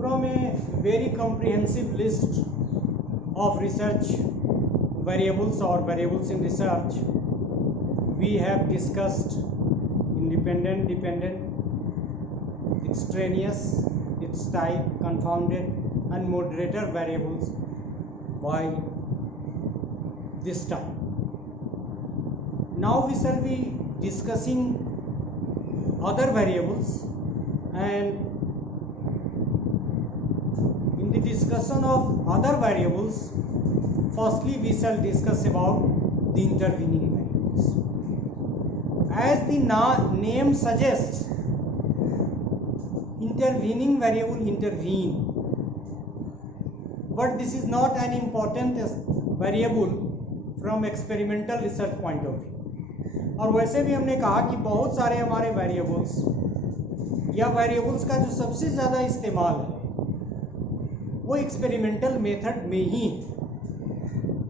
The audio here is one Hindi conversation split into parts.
from a very comprehensive list of research variables or variables in research, we have discussed independent, dependent, extraneous, its type, confounded and moderator variables by this time. Now we shall be discussing other variables, and in the discussion of other variables, firstly we shall discuss about the intervening variables. As the name suggests, intervening variable intervene, but this is not an important variable from experimental research point of view. और वैसे भी हमने कहा कि बहुत सारे हमारे वेरिएबल्स या वेरिएबल्स का जो सबसे ज़्यादा इस्तेमाल है वो एक्सपेरिमेंटल मेथड में ही है।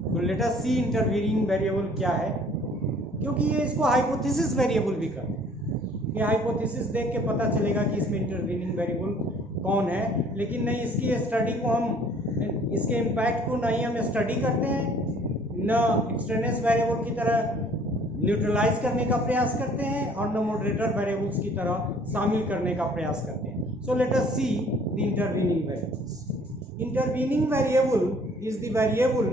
तो लेट अस सी इंटरवीनिंग वेरिएबल क्या है, क्योंकि ये इसको हाइपोथेसिस वेरिएबल भी कहते हैं। ये हाइपोथेसिस देख के पता चलेगा कि इसमें इंटरवीनिंग वेरिएबल कौन है, लेकिन नहीं इसकी स्टडी को हम इसके इम्पैक्ट को नहीं हम स्टडी करते हैं, न एक्सट्रेनियस वेरिएबल की तरह न्यूट्रलाइज करने का प्रयास करते हैं और न मॉडरेटर वेरिएबल्स की तरह शामिल करने का प्रयास करते हैं। So let us see the intervening variables. Intervening variable is the variable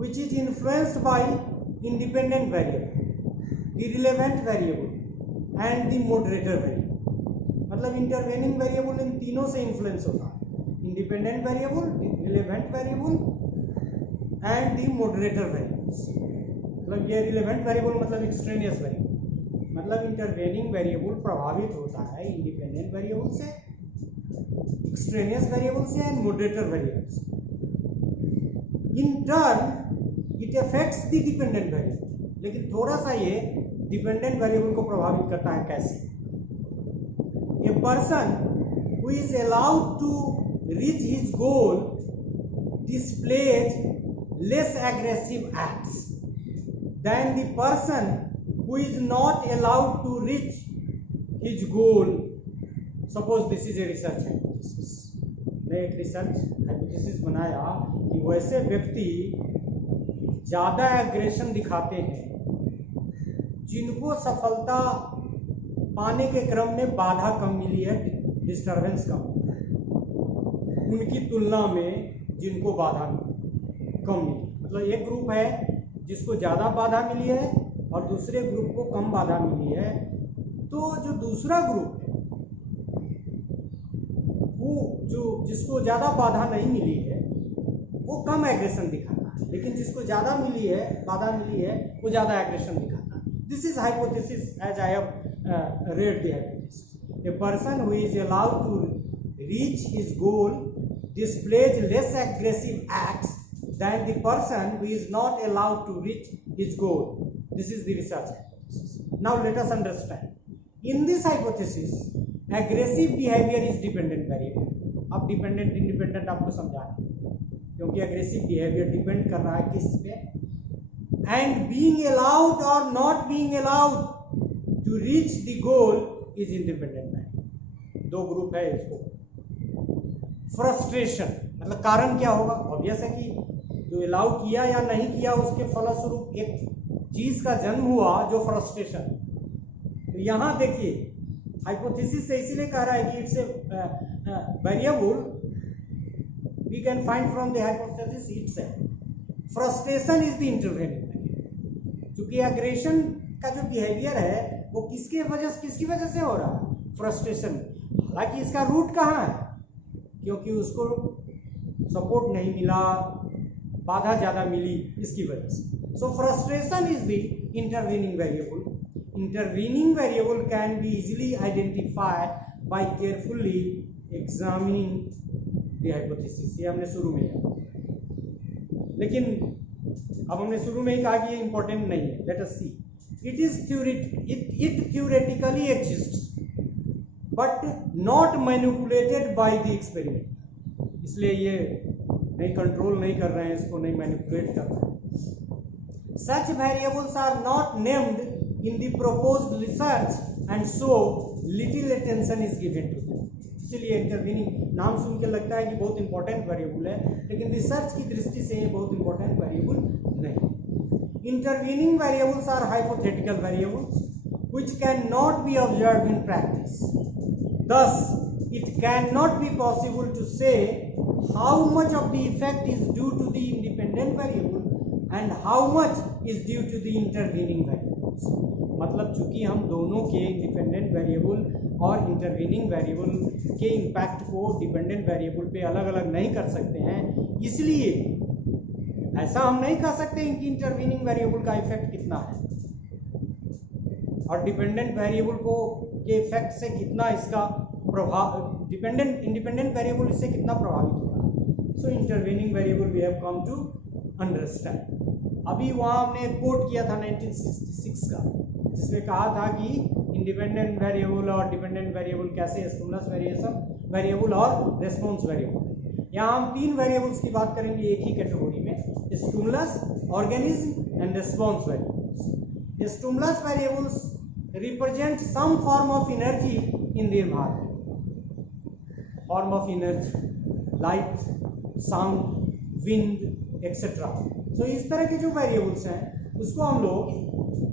which is influenced by independent variable, the relevant variable and the moderator variable. मतलब इंटरवीनिंग वेरिएबल इन तीनों से इन्फ्लुएंस होता है, independent variable, relevant variable and the moderator variables. मतलब ये रिलेवेंट वेरिएबल मतलब एक्सट्रेनियस वेरिएबल, मतलब इंटरवेनिंग वेरिएबल प्रभावित होता है इंडिपेंडेंट वेरिएबल से, एक्सट्रेनियस वेरिएबल से एंड मॉडरेटर वेरिएबल से। In turn it affects the dependent variable, लेकिन थोड़ा सा ये डिपेंडेंट वेरिएबल को प्रभावित करता है। कैसे? A person who is allowed to reach his goal displays less aggressive acts than the person who is not allowed to reach his goal. Suppose this is a research hypothesis. मैं एक रिसर्च हाइपोथेसिस बनाया कि वैसे व्यक्ति ज़्यादा एग्रेशन दिखाते हैं जिनको सफलता पाने के क्रम में बाधा कम मिली है, डिस्टर्बेंस कम मिला है, उनकी तुलना में जिनको बाधा कम मिली। मतलब एक ग्रुप है जिसको ज़्यादा बाधा मिली है और दूसरे ग्रुप को कम बाधा मिली है, तो जो दूसरा ग्रुप है वो जिसको ज़्यादा बाधा नहीं मिली है वो कम एग्रेशन दिखाता है, लेकिन जिसको ज़्यादा मिली है, बाधा मिली है, वो ज़्यादा एग्रेशन दिखाता है। This is hypothesis as I have read the hypothesis. A person who is allowed to reach his goal displays less aggressive acts than the person who is not allowed to reach his goal. This is the research hypothesis. Now let us understand. In this hypothesis, aggressive behavior is dependent variable. अब dependent independent आपको समझाना, क्योंकि aggressive behavior depend कर रहा है किस पे, and being allowed or not being allowed to reach the goal is independent variable. दो ग्रुप है इसको। फ्रस्ट्रेशन मतलब कारण क्या होगा? ऑब्वियस है कि जो अलाउ किया या नहीं किया उसके फलस्वरूप एक चीज का जन्म हुआ जो फ्रस्ट्रेशन। तो यहाँ देखिए हाइपोथेसिस से इसीलिए कह रहा है कि it's a variable we can find from the hypothesis itself. Frustration is the intervening variable, क्योंकि एग्रेशन का जो बिहेवियर है वो किसकी वजह से हो रहा है? फ्रस्ट्रेशन। हालांकि इसका रूट कहाँ है? क्योंकि उसको सपोर्ट नहीं मिला, बाधा ज़्यादा मिली, इसकी वजह से। So frustration is the intervening variable. Intervening variable can be easily identified by carefully examining the hypothesis. ये हमने शुरू में कहा, लेकिन अब हमने शुरू में ही कहा कि ये इंपॉर्टेंट नहीं है। Let us see. It theoretically exists, but not manipulated by the experiment. इसलिए ये नहीं कंट्रोल नहीं कर रहे हैं, इसको नहीं मैनिपुलेट कर रहे हैं। Such variables are not named in the proposed research and so little attention is given to them. इसीलिए इंटरवीनिंग नाम सुन के लगता है कि बहुत इंपॉर्टेंट वेरिएबल है, लेकिन रिसर्च की दृष्टि से ये बहुत इंपॉर्टेंट वेरिएबल नहीं। Intervening variables are hypothetical variables which cannot be observed in practice. Thus, it cannot be possible to say how much of the effect is due to the independent variable and how much is due to the intervening variables. मतलब चूंकि हम दोनों के इंडिपेंडेंट वेरिएबल और इंटरवीनिंग वेरिएबल के इम्पैक्ट को डिपेंडेंट वेरिएबल पे अलग अलग नहीं कर सकते हैं, इसलिए ऐसा हम नहीं कह सकते हैं कि इंटरवीनिंग वेरिएबल का इफेक्ट कितना है और डिपेंडेंट वेरिएबल को के इफेक्ट से कितना इसका प्रभाव, इंडिपेंडेंट वेरिएबल इससे कितना प्रभावित होगा। So intervening variable we have come to understand. अभी वहाँ हमने कोट किया था 1966 का, जिसमें कहा था कि इंडिपेंडेंट वेरिएबल और डिपेंडेंट वेरिएबल कैसे स्टिमुलस वेरिएबल और रेस्पॉन्स वेरिएबल। यहाँ हम तीन वेरिएबल्स की बात करेंगे एक ही कैटेगरी में, stimulus, organism and response variables. Stimulus variables represent some form of energy in the environment, form of energy, light, sound, wind, etc. So इस तरह के जो वेरिएबल्स हैं उसको हम लोग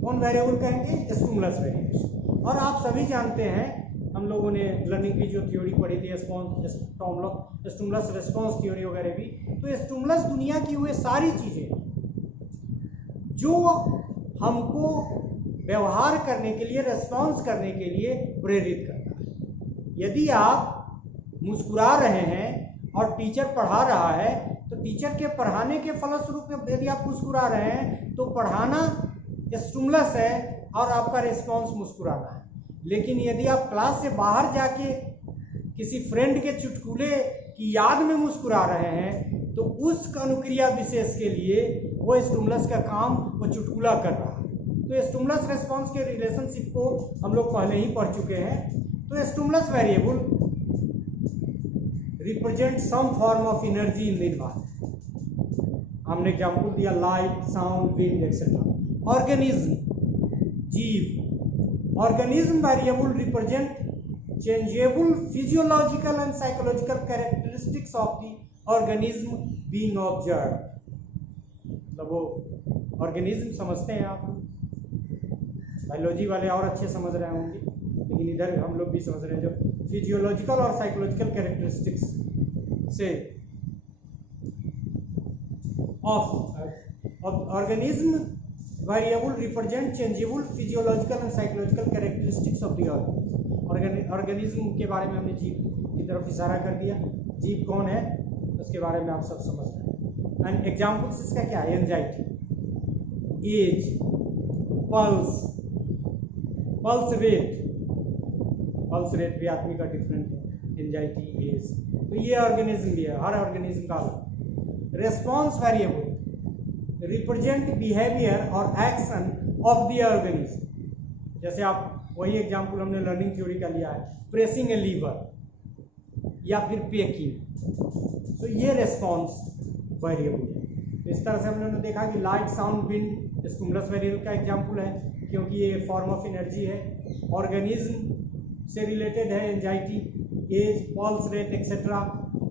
कौन वेरिएबल कहेंगे? Stimulus variables. और आप सभी जानते हैं, हम लोगों ने लर्निंग की जो थ्योरी पढ़ी थी स्टिमुलस रेस्पॉन्स थ्योरी वगैरह भी, तो स्टिमुलस दुनिया की हुए सारी चीज़ें जो हमको व्यवहार करने के लिए, रेस्पॉन्स करने के लिए प्रेरित करता है। यदि आप मुस्कुरा रहे हैं और टीचर पढ़ा रहा है तो टीचर के पढ़ाने के फलस्वरूप यदि आप मुस्कुरा रहे हैं तो पढ़ाना स्टिमुलस है और आपका रेस्पॉन्स मुस्कुराना है। लेकिन यदि आप क्लास से बाहर जाके किसी फ्रेंड के चुटकुले की याद में मुस्कुरा रहे हैं तो उस अनुक्रिया विशेष के लिए वो स्टिमुलस का काम वो चुटकुला कर रहा है। तो स्टिमुलस रेस्पॉन्स के रिलेशनशिप को हम लोग पहले ही पढ़ चुके हैं। तो stimulus variable represent some form of energy in the environment. हमने एग्जांपल दिया light, sound, wind etcetera. Organism, जीव। Organism variable represent changeable physiological and psychological characteristics of the organism being observed. मतलब वो ऑर्गेनिज्म समझते हैं आप, बायोलॉजी वाले और अच्छे समझ रहे होंगे, लेकिन इधर हम लोग भी समझ रहे हैं जो फिजियोलॉजिकल और साइकोलॉजिकल कैरेक्टरिस्टिक्स से of organism variable represent changeable physiological and psychological characteristics of the organism के बारे में हमने जीव की तरफ इशारा कर दिया। जीव कौन है उसके बारे में आप सब समझ रहे हैं। एंड एग्जाम्पल्स इसका क्या है? एंजाइटी, एज, पल्स रेट भी आदमी का डिफरेंट है, एंजाइटी, एज। तो ये ऑर्गेनिज्म भी है, हर ऑर्गेनिज्म का अलग। रेस्पॉन्स वेरिएबल रिप्रेजेंट बिहेवियर और एक्शन ऑफ द ऑर्गेनिज्म। जैसे आप वही एग्जांपल हमने लर्निंग थ्योरी का लिया है, प्रेसिंग ए लीवर या फिर पेकिंग। तो ये रेस्पॉन्स वेरिएबल है। इस तरह से हमने देखा कि light, sound, wind stimulus variable का एग्जांपल है क्योंकि ये फॉर्म ऑफ एनर्जी है। ऑर्गेनिज्म से रिलेटेड है anxiety, age, pulse rate etcetera,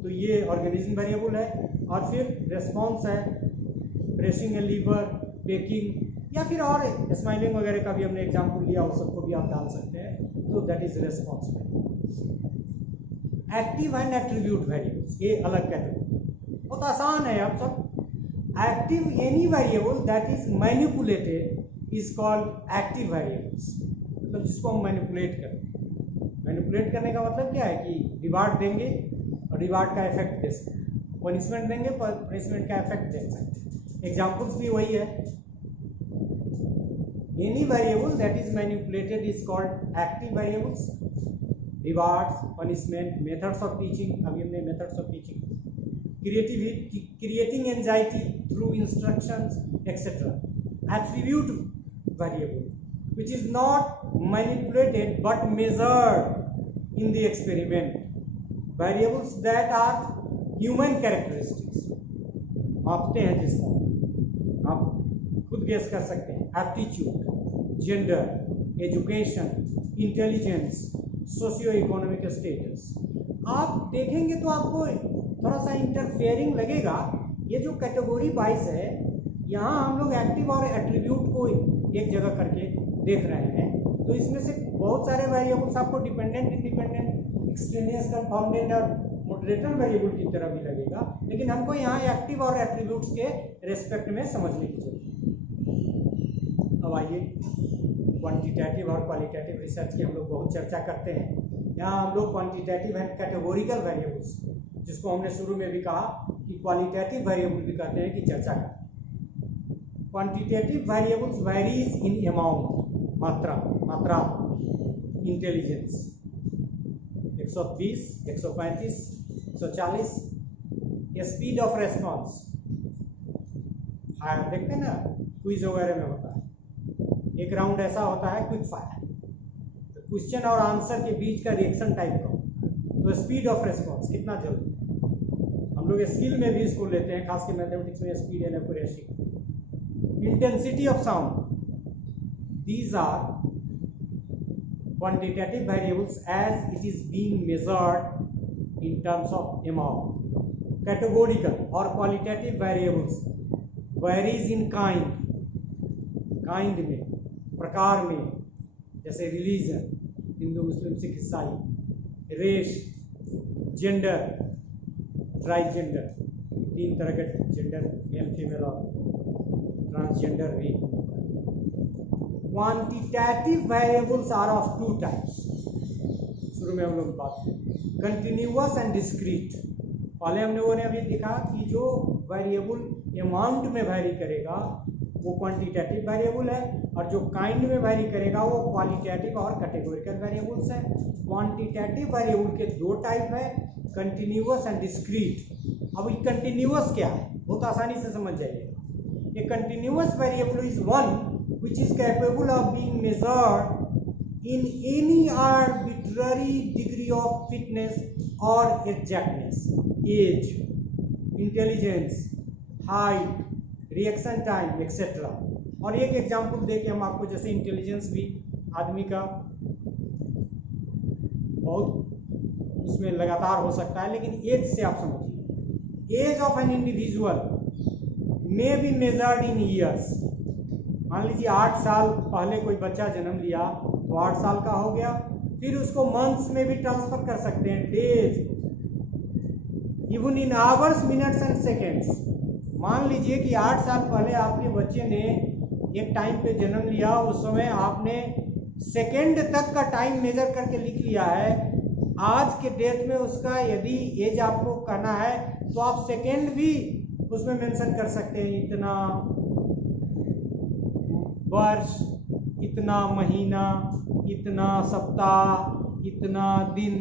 तो ये ऑर्गेनिज्म वेरिएबल है। और फिर रेस्पॉन्स है प्रेसिंग ए लीवर, पेकिंग या फिर और स्माइलिंग वगैरह का भी हमने एग्जांपल लिया, उस सबको भी आप डाल सकते हैं। तो that is response variable. Active and attribute variables, ये अलग कैटेगरी, बहुत आसान है आप सब। Active any variable that is manipulated is called active variables. मतलब जिसको हम मैनिपुलेट करें। मैनिपुलेट करने का मतलब क्या है कि रिवार्ड देंगे और रिवार्ड का इफेक्ट दे सकते हैं, पनिशमेंट देंगे पनिशमेंट का इफेक्ट दे सकते हैं। एग्जाम्पल्स भी वही है। Any variable that is manipulated is called active variables. Rewards, punishment, methods of teaching, अभी हमने methods of teaching, creating anxiety through instructions etcetera. Attribute variable which is not manipulated but measured in the experiment. Variables that are human characteristics, मापते हैं जिसको आप खुद गेस कर सकते हैं। Aptitude, gender, education, intelligence, socio economic status, आप देखेंगे तो आपको थोड़ा सा इंटरफेयरिंग लगेगा। ये जो कैटेगरी वाइज है, यहाँ हम लोग एक्टिव और एट्रीब्यूट को एक जगह करके देख रहे हैं, तो इसमें से बहुत सारे वेरिएबल्स आपको डिपेंडेंट, इंडिपेंडेंट, एक्सट्रेनियस, कंपाउंडेंट और मॉडरेटर वेरिएबल की तरह भी लगेगा, लेकिन हमको यहाँ एक्टिव और एट्रीब्यूट्स के रेस्पेक्ट में समझने की जरूरत है। अब आइए, क्वांटिटेटिव और क्वालिटेटिव रिसर्च की हम लोग बहुत चर्चा करते हैं। यहाँ हम लोग क्वांटिटेटिव एंड कैटेगोरिकल वेरिएबल्स, जिसको हमने शुरू में भी कहा कि क्वालिटेटिव वेरिएबल भी कहते हैं, की चर्चा करते हैं। Quantitative variables varies in amount, मात्रा, इंटेलिजेंस, 130, 135, 140, स्पीड ऑफ रेस्पॉन्स, देखते हैं ना क्विज वगैरह में होता है, एक राउंड ऐसा होता है क्विक फायर, तो क्वेश्चन और आंसर के बीच का रिएक्शन टाइप का, तो स्पीड ऑफ रेस्पॉन्स कितना जल्दी। हम लोग स्किल में भी इसको लेते हैं, खासकर मैथमेटिक्स में speed and accuracy. Intensity of sound, these are quantitative variables as it is being measured in terms of amount. Categorical or qualitative variables varies in kind में, प्रकार में, जैसे रिलीजन, हिंदू, मुस्लिम, सिख, ईसाई, रेस, जेंडर, ट्रांसजेंडर, 3 तरह के जेंडर, मेल, फीमेल और ट्रांसजेंडर भी। Quantitative variables are of 2 types. शुरू में हम लोग बात कंटिन्यूअस एंड डिस्क्रीट। पहले हमने वो अभी देखा कि जो वेरिएबल अमाउंट में वैरी करेगा वो क्वांटिटेटिव वेरिएबल है, और जो काइंड में वैरी करेगा वो क्वालिटेटिव और कैटेगोरिकल वेरिएबल्स है। क्वांटिटेटिव वेरिएबल के 2 टाइप है, कंटिन्यूअस एंड डिस्क्रीट। अब ये कंटिन्यूअस क्या है, बहुत आसानी से समझ जाइएगा। ए continuous variable is one which is capable of being measured in any arbitrary degree of fitness or exactness, age, intelligence, height, reaction time, etc. और एक एग्जाम्पल दे के हम आपको, जैसे इंटेलिजेंस भी आदमी का बहुत उसमें लगातार हो सकता है, लेकिन एज से आप समझिए, age of an individual may be measured in years. मान लीजिए 8 साल पहले कोई बच्चा जन्म लिया तो 8 साल का हो गया, फिर उसको मंथ्स में भी ट्रांसफर कर सकते हैं, days, even in hours, minutes and seconds. मान लीजिए कि 8 साल पहले आपके बच्चे ने एक टाइम पे जन्म लिया, उस समय आपने सेकेंड तक का टाइम मेजर करके लिख लिया है। आज के डेट में उसका यदि एज आपको कहना है तो आप सेकेंड भी उसमें मेंशन कर सकते हैं, इतना वर्ष, इतना महीना, इतना सप्ताह, इतना दिन,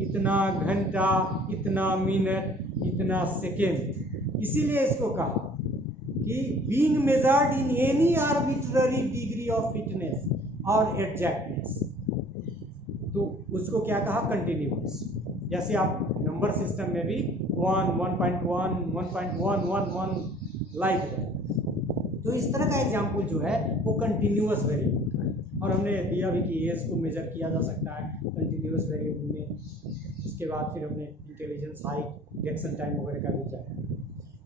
इतना घंटा, इतना मिनट, इतना सेकेंड। इसीलिए इसको कहा कि being measured in any arbitrary degree of fitness और एग्जैक्टनेस, तो उसको क्या कहा, कंटिन्यूअस। जैसे आप नंबर सिस्टम में भी 1, 1.1, 1.111 लाइक है, तो इस तरह का एग्जाम्पल जो है वो कंटिन्यूअस वेरिएबल का है। और हमने दिया भी कि एज को मेजर किया जा सकता है कंटिन्यूअस वेरिएबल में। इसके बाद फिर हमने इंटेलिजेंस, हाइट, रिएक्शन टाइम वगैरह का भी किया।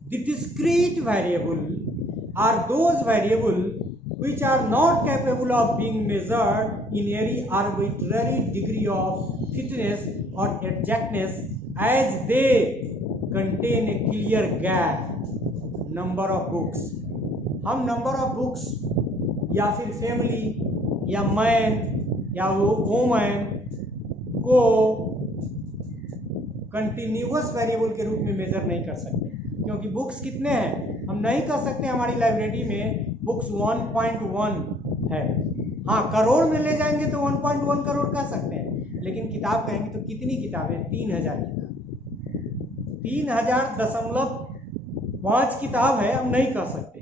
The discrete variable are those variable which are not capable of being measured in any arbitrary degree of fitness or exactness, as they contain a clear gap, number of books। हम नंबर ऑफ बुक्स या फिर फैमिली या मैन या वोमैन को कंटिन्यूअस वेरिएबल के रूप में मेजर नहीं कर सकते, क्योंकि बुक्स कितने हैं हम नहीं कर सकते। हमारी लाइब्रेरी में बुक्स 1.1 है, हाँ करोड़ में ले जाएंगे तो 1.1 करोड़ कर सकते हैं, लेकिन किताब कहेंगे तो कितनी किताबें, 3000 किताब, 3000.5 किताब है, हम नहीं कर सकते।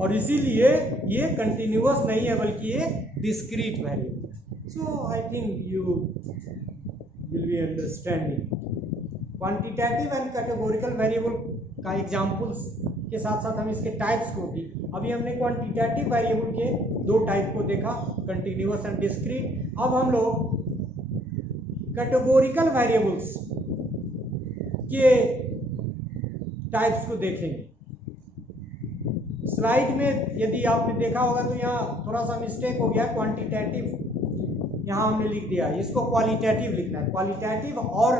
और इसीलिए ये कंटिन्यूअस नहीं है बल्कि ये डिस्क्रीट वेरिएबल है। So I think you will be understanding quantitative and categorical variable का एग्जांपल्स के साथ साथ हम इसके टाइप्स को भी, अभी हमने क्वांटिटेटिव वेरिएबल के 2 टाइप को देखा, कंटिन्यूअस एंड डिस्क्रीट। अब हम लोग कैटेगोरिकल वेरिएबल्स के टाइप्स को देखेंगे। स्लाइड में यदि आपने देखा होगा तो यहाँ थोड़ा सा मिस्टेक हो गया, क्वांटिटेटिव यहाँ हमने लिख दिया, इसको क्वालिटेटिव लिखना है, क्वालिटेटिव और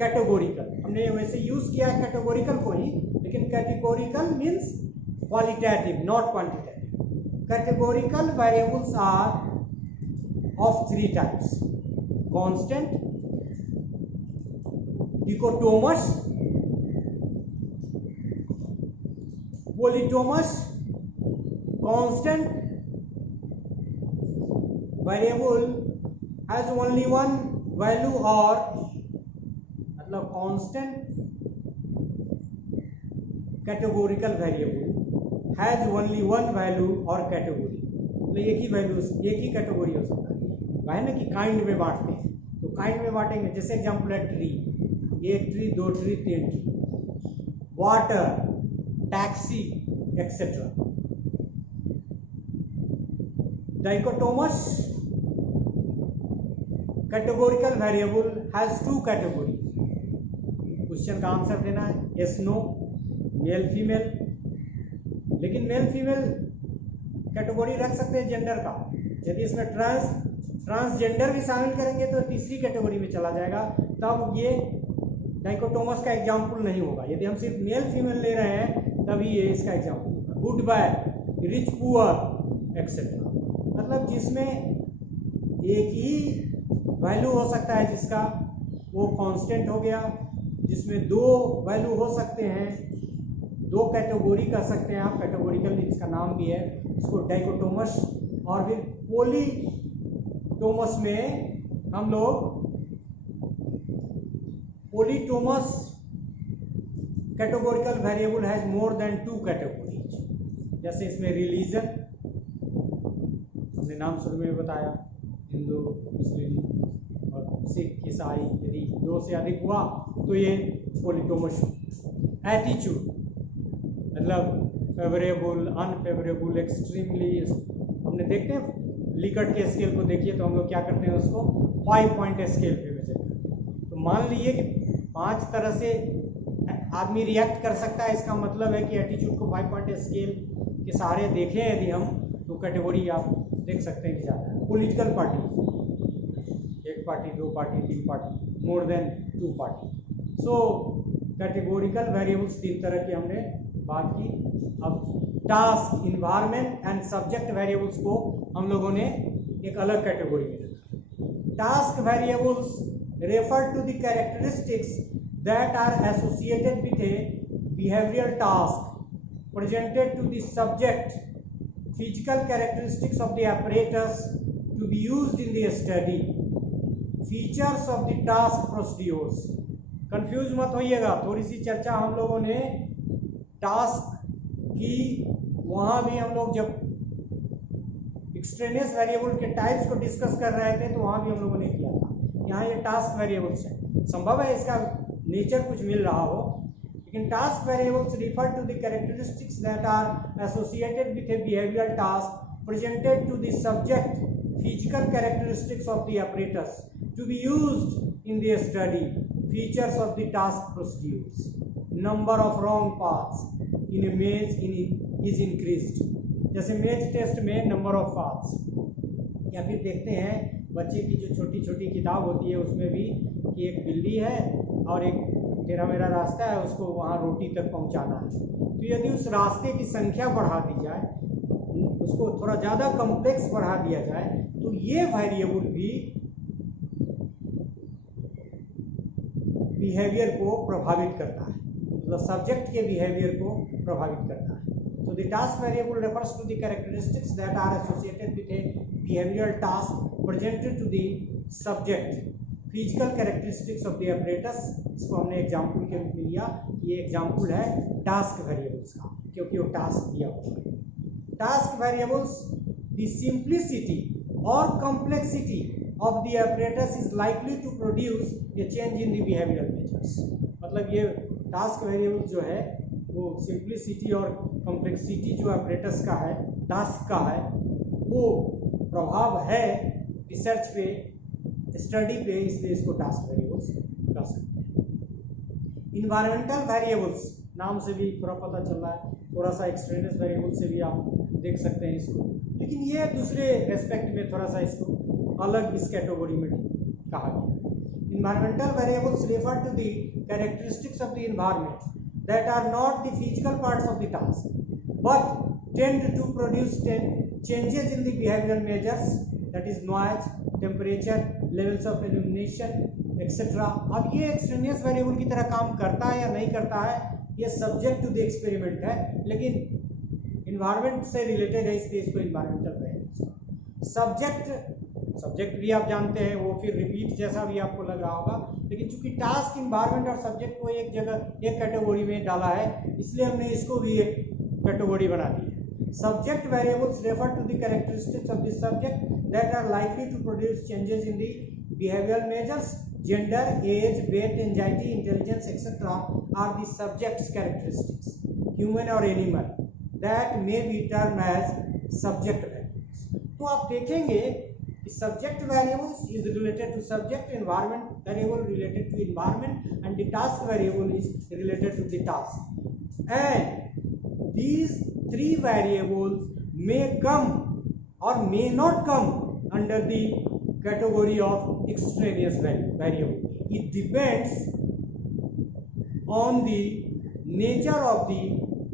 कैटेगोरिकल। हमने वैसे यूज किया है कैटेगोरिकल को ही, लेकिन categorical means qualitative not quantitative. Categorical variables are of 3 types: constant, dichotomous, polytomous. Constant variable has only one value, or मतलब constant categorical variable has only one value or category, मतलब एक ही वैल्यू, एक ही कैटेगोरी हो सकता है। है ना कि काइंड में बांटते हैं, तो काइंड में बांटेंगे, जैसे एग्जांपल है tree, 1 tree, 2 tree, 3 tree, water, taxi etcetera. Dichotomous categorical variable has 2 category. Question का आंसर देना है यस नो, मेल फीमेल, लेकिन मेल फीमेल कैटेगरी रख सकते हैं जेंडर का। यदि इसमें ट्रांसजेंडर भी शामिल करेंगे तो तीसरी कैटेगरी में चला जाएगा, तब ये डाइकोटोमस का एग्जाम्पल नहीं होगा। यदि हम सिर्फ मेल फीमेल ले रहे हैं तभी ये इसका एग्जाम्पल होगा। Good bad, rich poor etcetera, मतलब जिसमें एक ही वैल्यू हो सकता है जिसका, वो कांस्टेंट हो गया। जिसमें 2 वैल्यू हो सकते हैं, 2 कैटेगरी कर सकते हैं आप, कैटेगोरिकल इसका नाम भी है, इसको डाइकोटोमस। और फिर पॉलीटोमस में हम लोग polytomous categorical variable has more than 2 categories. जैसे इसमें रिलीजन, हमने नाम शुरू में बताया, हिंदू, मुस्लिम और सिख, ईसाई, यदि 2 से अधिक हुआ तो ये पॉलीटोमस। एटीट्यूड मतलब फेवरेबल, अनफेवरेबल, एक्सट्रीमली, हमने देखते हैं लिकट के स्केल को देखिए तो हम लोग क्या करते हैं, उसको 5 पॉइंट स्केल पे मेजर करते हैं। तो मान लीजिए कि 5 तरह से आदमी रिएक्ट कर सकता है, इसका मतलब है कि एटीट्यूड को 5 पॉइंट स्केल के सहारे देखें यदि हम, तो कैटेगरी आप देख सकते हैं कि ज़्यादा है। Political party, 1 party, 2 party, 3 party, more than 2 party. So categorical variables 3 तरह के हमने बात की। अब task, environment and subject variables को हम लोगों ने एक अलग कैटेगरी में रखा। Task variables refer to the characteristics that are associated with a behavioural task presented to the subject, physical characteristics of the apparatus to be used in the study, features of the task procedures। Confuse मत होइएगा, थोड़ी सी चर्चा हम लोगों ने टास्क की, वहाँ भी हम लोग जब एक्सट्रेनियस वेरिएबल के टाइप्स को डिस्कस कर रहे थे तो वहाँ भी हम लोगों ने किया था। यहाँ ये टास्क वेरिएबल्स है, संभव है इसका नेचर कुछ मिल रहा हो, लेकिन task variables refer to the characteristics that are associated with a behavioural task presented to the subject, physical characteristics of the apparatus to be used in the study, features of the task procedures, number of wrong paths in a maze is increased। जैसे मेज टेस्ट में नंबर ऑफ पाथ्स, या फिर देखते हैं बच्चे की जो छोटी छोटी किताब होती है उसमें भी कि एक बिल्ली है और एक टेढ़ा मेरा रास्ता है, उसको वहाँ रोटी तक पहुँचाना है। तो यदि उस रास्ते की संख्या बढ़ा दी जाए, उसको थोड़ा ज़्यादा कॉम्प्लेक्स बढ़ा दिया जाए, तो ये वेरिएबल भी बिहेवियर को प्रभावित करता है, मतलब सब्जेक्ट के बिहेवियर को प्रभावित करता है। So the task variable refers to the characteristics that are associated with a behavioral task presented to the subject, physical characteristics of the apparatus। इसको हमने एग्जाम्पल के रूप में लिया, ये एग्जाम्पल है टास्क वेरिएबल्स का, क्योंकि वो टास्क दिया हुआ है। Task variables, the simplicity or complexity of the apparatus is likely to produce a change in the behavioral measures। मतलब ये टास्क वेरिएबल जो है वो सिंप्लिसिटी और कॉम्प्लेक्सिटी जो apparatus का है, टास्क का है, वो प्रभाव है रिसर्च पे, स्टडी पे, इसलिए इसको टास्क वेरिएबल्स कह सकते हैं। इन्वायरमेंटल वेरिएबल्स नाम से भी थोड़ा पता चल रहा है, थोड़ा सा एक्सट्रेनियस वेरिएबल से भी आप देख सकते हैं इसको, लेकिन ये दूसरे रेस्पेक्ट में थोड़ा सा इसको अलग इस कैटेगरी में कहा गया। Environmental variables refer to the characteristics of the environment that are not the physical parts of the task but tend to produce changes in the behavioural measures that is noise, temperature, levels of illumination etcetera. अब ये एक्सट्रेनियस वेरिएबल की तरह काम करता है या नहीं करता है, ये सब्जेक्ट टू द एक्सपेरिमेंट है, लेकिन इन्वायरमेंट से रिलेटेड है, इसलिए इसको इन्वायरमेंटल वेरिएबल। सब्जेक्ट भी आप जानते हैं, वो फिर रिपीट जैसा भी आपको लग रहा होगा, लेकिन चूंकि टास्क, इन्वायरमेंट और सब्जेक्ट को एक जगह एक कैटेगरी में डाला है, इसलिए हमने इसको भी एक कैटेगरी बना दी है। Subject variables refer to the characteristics of the subject that are likely to produce changes in the behavioral measures. Gender, age, weight, anxiety, intelligence, etc. are the subject's characteristics, human or animal, that may be termed as subject variables. तो आप देखेंगे कि subject variables is related to subject, environment variable related to environment, and the task variable is related to the task. And these three variables may come or may not come under the category of extraneous variable. It depends on the nature of the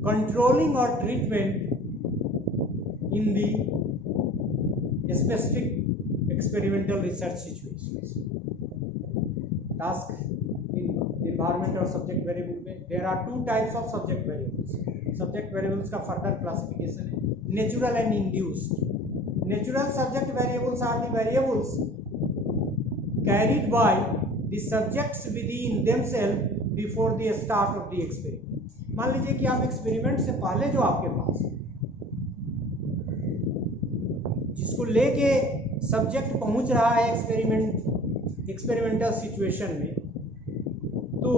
controlling or treatment in the specific experimental research situations. Task in environment or subject variable में there are two types of subject variables. Subject variables का फर्दर क्लासिफिकेशन है, natural and induced. Natural subject variables are the variables carried by the subjects within themselves before the start of the experiment. मान लीजिए कि आप एक्सपेरिमेंट से पहले जो आपके पास जिसको लेके सब्जेक्ट पहुंच रहा है एक्सपेरिमेंटल सिचुएशन में, तो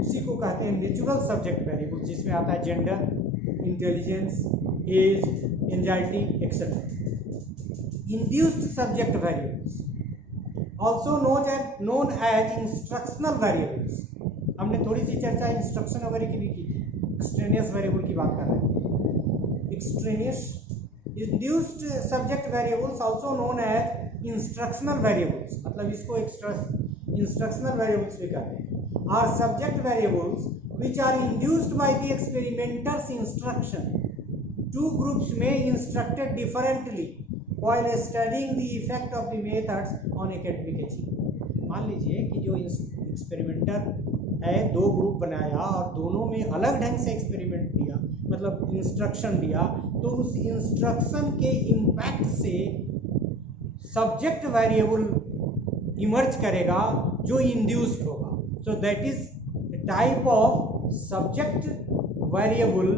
उसी को कहते हैं नेचुरल सब्जेक्ट वेरिएबल, जिसमें आता है gender, intelligence, age, anxiety etcetera. Induced subject variables also known as instructional variables. हमने थोड़ी सी चर्चा इंस्ट्रक्शन वगैरह की भी की, एक्सट्रेनियस वेरिएबल की बात कर रहे हैं। Extraneous induced subject variables also known as instructional variables, मतलब इसको इंस्ट्रक्शनल वेरिएबल्स भी कहते हैं। Are subject variables which are induced by the experimenter's instruction. Two groups may instructed differently while studying the effect of the methods on academic achievement. मान लीजिए कि जो एक्सपेरिमेंटर है, दो ग्रुप बनाया और दोनों में अलग ढंग से एक्सपेरिमेंट दिया, मतलब इंस्ट्रक्शन दिया, तो उस इंस्ट्रक्शन के इम्पैक्ट से सब्जेक्ट वेरिएबल इमर्ज करेगा जो इंड्यूस्ड होगा। So that is a type of subject variable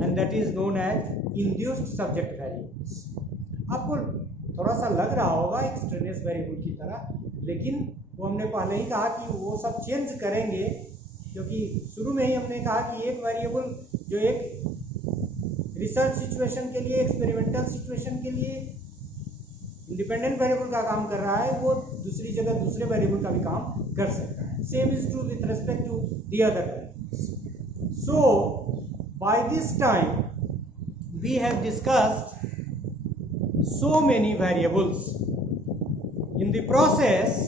and that is known as induced subject variables. आपको थोड़ा सा लग रहा होगा एक्सट्रेनियस वेरिएबल की तरह, लेकिन वो हमने पहले ही कहा कि वो सब चेंज करेंगे, क्योंकि शुरू में ही हमने कहा कि एक वेरिएबल जो एक रिसर्च सिचुएशन के लिए, एक्सपेरिमेंटल सिचुएशन के लिए इंडिपेंडेंट वेरिएबल का काम कर रहा है, वो दूसरी जगह दूसरे वेरिएबल का भी काम कर सकता है। Same is true with respect to the other variables. So by this time we have discussed so many variables. In the process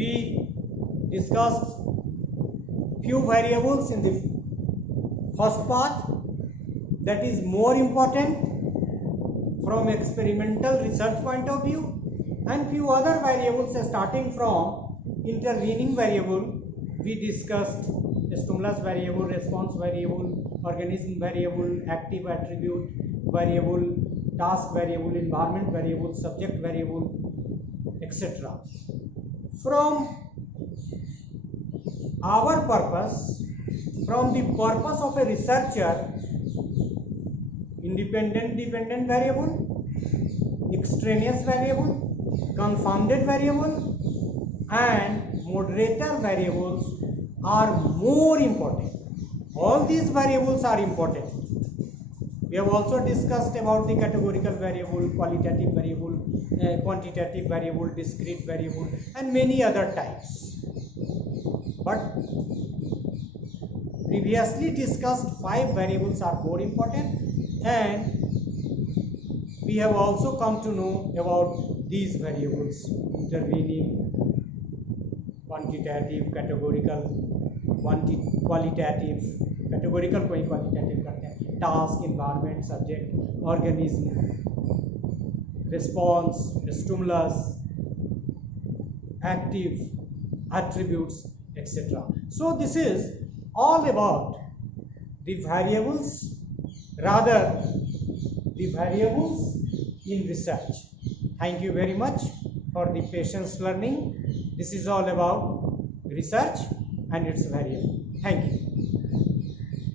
we discussed few variables in the first part that is more important from experimental research point of view, and few other variables starting from intervening variable. We discussed stimulus variable, response variable, organism variable, active attribute variable, task variable, environment variable, subject variable, etc. From our purpose, from the purpose of a researcher, independent dependent variable, extraneous variable, confounded variable and moderator variables are more important. All these variables are important. We have also discussed about the categorical variable, qualitative variable, quantitative variable, discrete variable and many other types. but previously discussed 5 variables are more important, and we have also come to know about these variables: intervening, quantitative, categorical, qualitative, categorical को ही qualitative करते हैं, task, environment, subject, organism, response, stimulus, active, attributes, etc. So this is all about the variables, rather the variables in research. Thank you very much for the patience learning. This is all about research and its variable. Thank you.